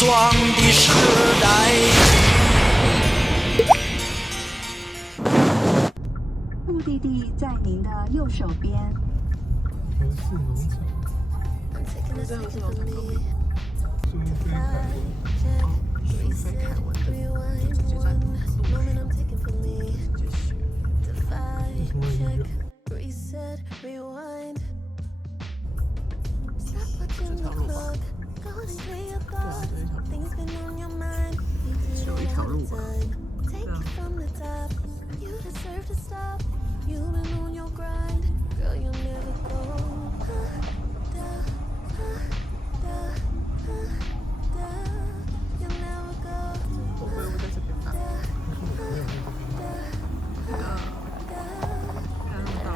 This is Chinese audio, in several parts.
装的时代。目的地在您的右手边。和氏农场，这个是农场公园。苏菲凯文，苏菲凯文的这段路继续。这什么音乐？这条路吧？对啊，这一条路。只有一条路吧？对啊。我会在这边打。看不到。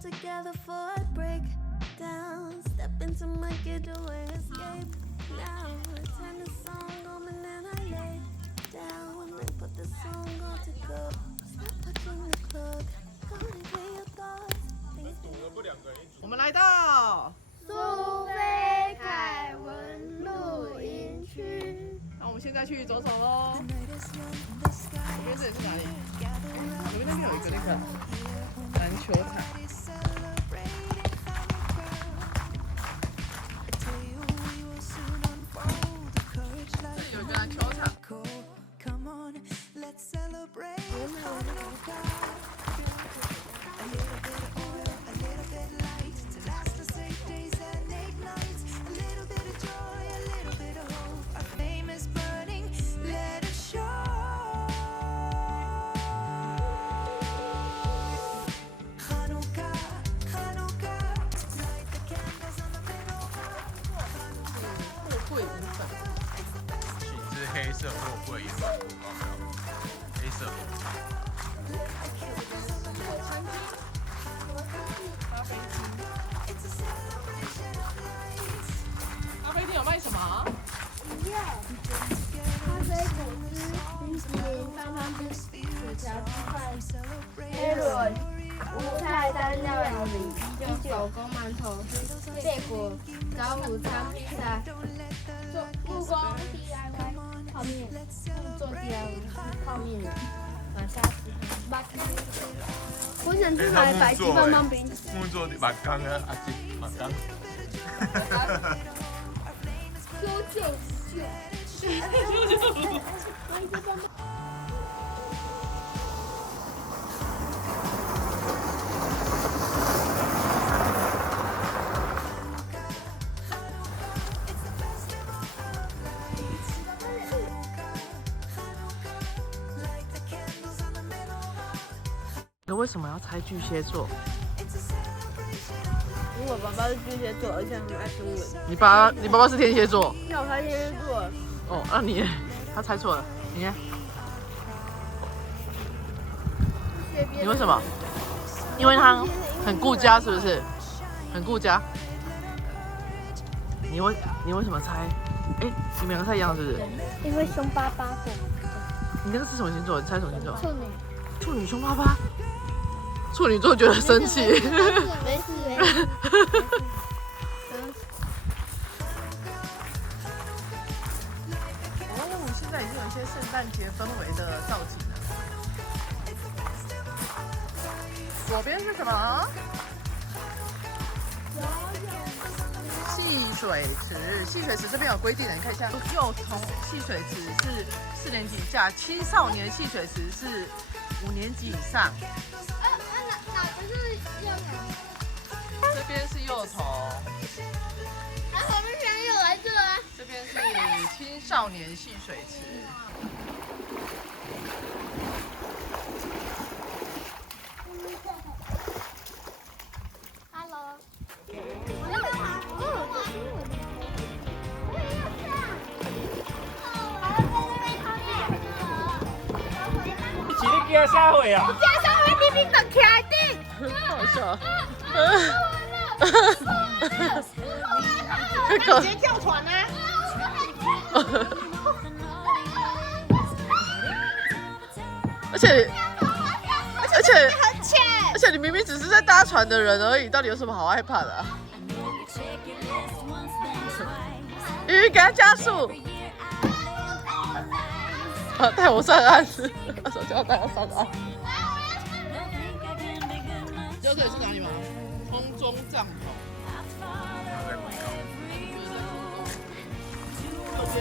Together for a breakdown. Step into my getaway escape. Now turn the song on and then I lay down and put the song on to go. Stop watching the clock. Go and clear your thoughts. 我们来到苏菲凯文露营区。那我们现在去走走喽。左边这里是哪里？左边那边有一个那个篮球场。这里有一个篮球场。黑色货柜岩板布包料，黑色。咖啡厅有卖什么？饮料、咖啡、果汁、冰淇淋、方方冰、薯条、鸡块、黑轮、无菜单料理、啤酒、狗馒头、贝果、早午餐、披萨、木工 DIY。泡面，做 DIY 泡面的，马沙斯，我想去买百吉棒棒冰。木做的马缸啊，阿吉马缸。你为什么要猜巨蟹座？因为我爸爸是巨蟹座，而且很爱中文。你爸爸是天蝎座。那我猜天蝎座。哦，那你他猜错了，你看。你为什么？因为他很顾家，是不是？很顾家。你为什么猜？哎，你们两个猜一样是不是？因为凶巴巴的。你那个是什么星座？你猜什么星座？处女。处女凶巴巴。处女座觉得生气。没事。哦，现在已经有一些圣诞节氛围的造景了。左边是什么？戏水池。戏水池这边有规定的，你看一下，幼童戏水池是4年级以下，青少年戏水池是5年级以上。哪个是幼童？这边是幼童。我们全有来这啊。这边是青少年戏水池。Hello。一起你叫啥会啊？加上面冰冰的卡的。好笑。直接跳船啊！而且你明明只是在搭船的人而已，到底有什么好害怕的啊？鱼给他加速，带我上岸，他说就要带他上岸。你知道这里是哪里吗？空中帐篷。在广告。右边。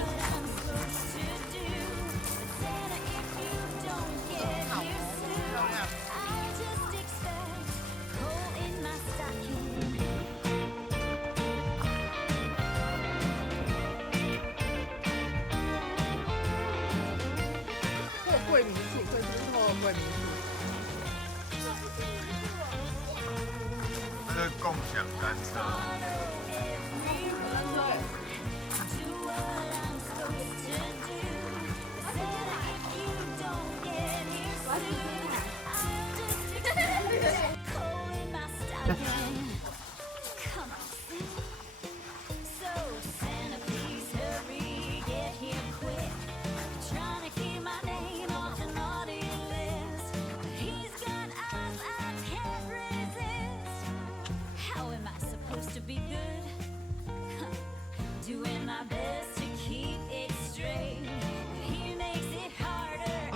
贵民宿，可以之后贵民宿。那是共享单车。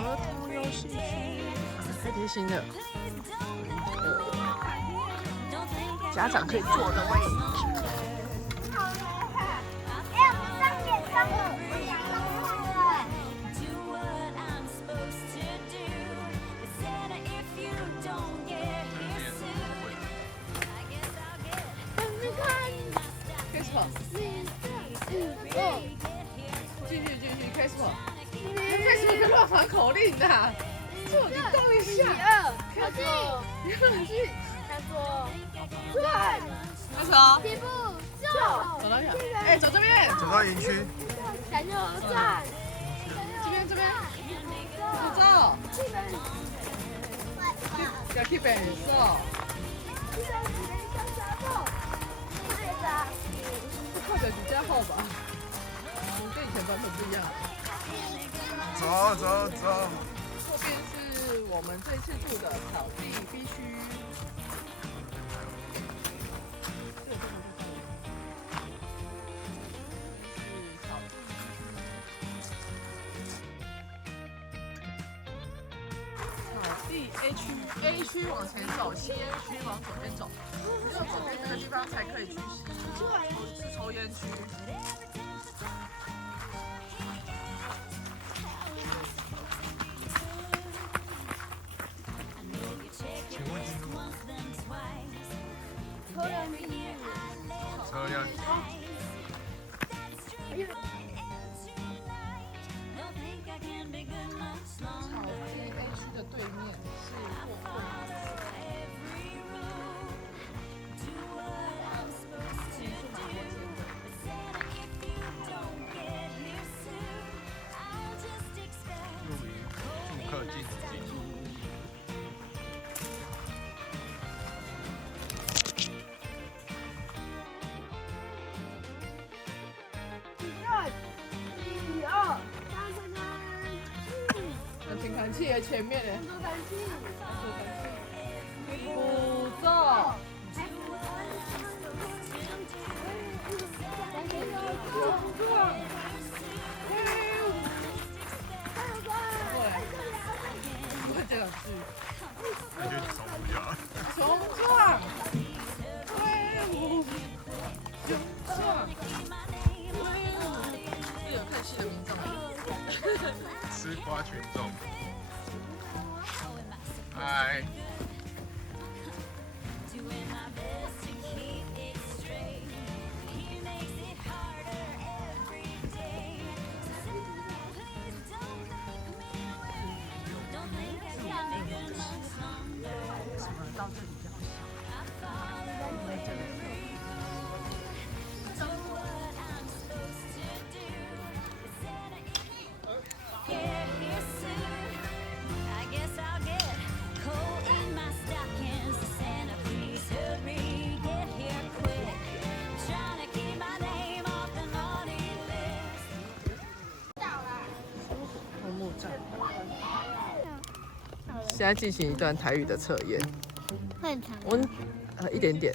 儿童游戏区，太贴心了。家长可以坐的位置。开始跑。继续开始跑。开始别乱喊口令的，坐你动一下。靠近，靠近，他说，开始哦。屁股走到哪？哎，走这边。走到营区。加油站，这边。走。要去北走。快点比较好吧，跟以前版本不一样。走。这边是我们这次住的草地 B 区。草地 A 区往前走，西 A 区往左边走，只有左边这个地方才可以去吸，是抽烟区。请问进入车辆。草地 A 区的对面是货柜。入营，住客禁止进入。听看器的前面的。辅助。不会这样去。那就重复就好。冲撞。冲撞。是有看戏的民众。吃瓜群众。嗨。到这里就好笑。因为这个。现在进行一段台语的测验。很长。一点点。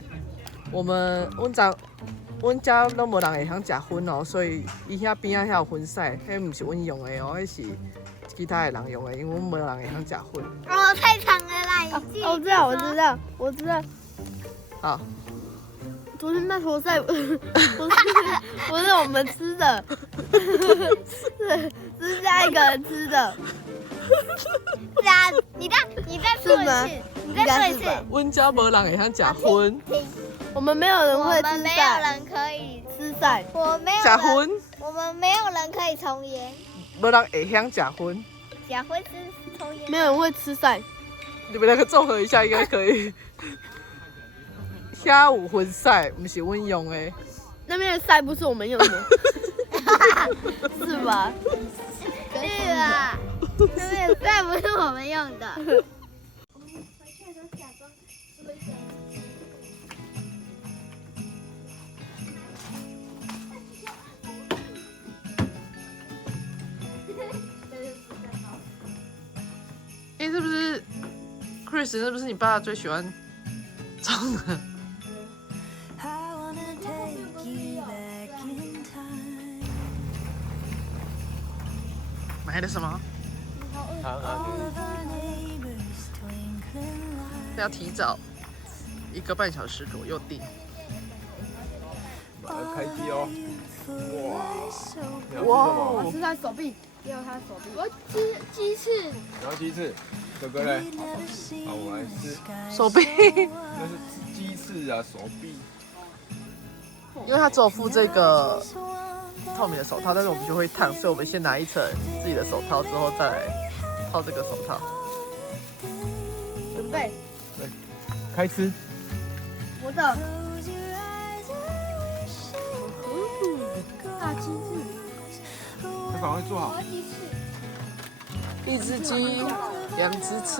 阮家拢无人会晓食薰哦，所以伊遐边仔遐有薰屎，迄毋是阮用的哦，迄是其他的人用的，因为阮无人会晓食薰。哦，太长了啦，已经。我知道。好。昨天那坨菜不是我们吃的，是下一个人吃的。是啊，你再说一次，你再说一次。阮家无人会晓食薰，我们没有人会吃菜，没有人可以吃菜，食薰，我们没有人可以从盐，无人会晓食薰，食薰是从盐，没有人会吃菜。你们两个综合一下应该可以。遐有薰屎，不是阮用的。那边的屎不是我们用的，是吧？是啊，那边的屎不是我们用的。是不是 Chris？ 是不是你爸最喜欢唱的？买的什么？要提早1个半小时左右订。马上开机哦！哇！我吃他手臂，也有他手臂。我吃鸡翅。然后鸡翅，哥哥嘞？好，我来吃。手臂？那是鸡翅啊，手臂。因为他只有附这个透明的手套，但是我们就会烫，所以我们先拿一层自己的手套，之后再来套这个手套。准备。对，开吃。我的。大鸡翅。快赶快做好。一只鸡，2只翅。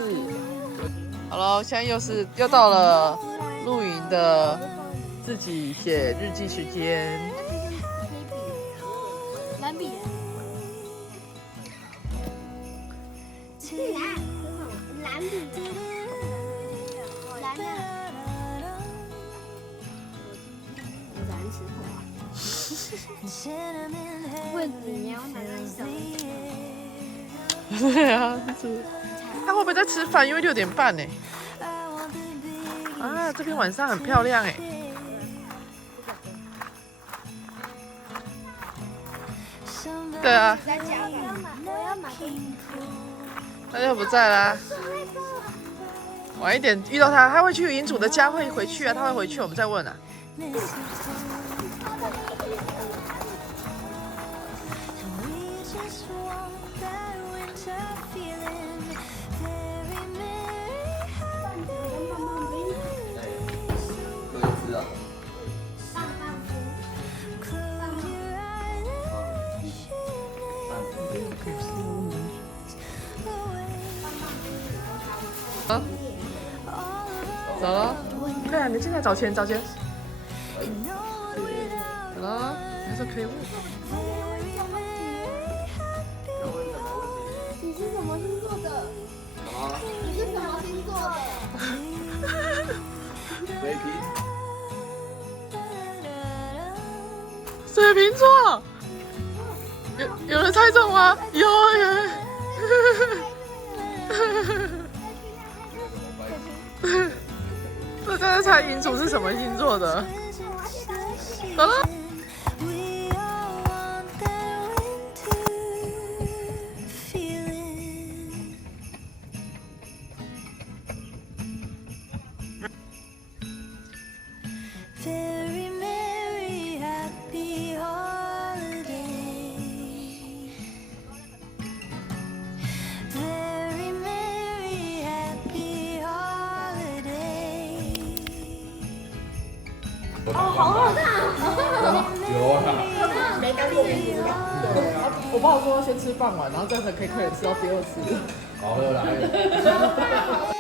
好了，现在又到了露营的自己写日记时间。蓝笔。蓝笔。蓝的。蓝石头啊。会你要拿那手。对啊，他会不会在吃饭？因为6点半呢。啊，这边晚上很漂亮哎。对啊。我要买。他就不在啦。晚一点遇到他，他会去营主的家，会回去啊，他会回去，我们再问啊。走了，对啊，你进来找钱，找钱。走了，还是可以问。你是什么星座的？你是什么星座的？水瓶。水瓶座。有人猜中吗？有。我刚才猜营主是什么星座的？走了。我爸说先吃饭完，然后这样才可以客人吃到第2次。好，又来了。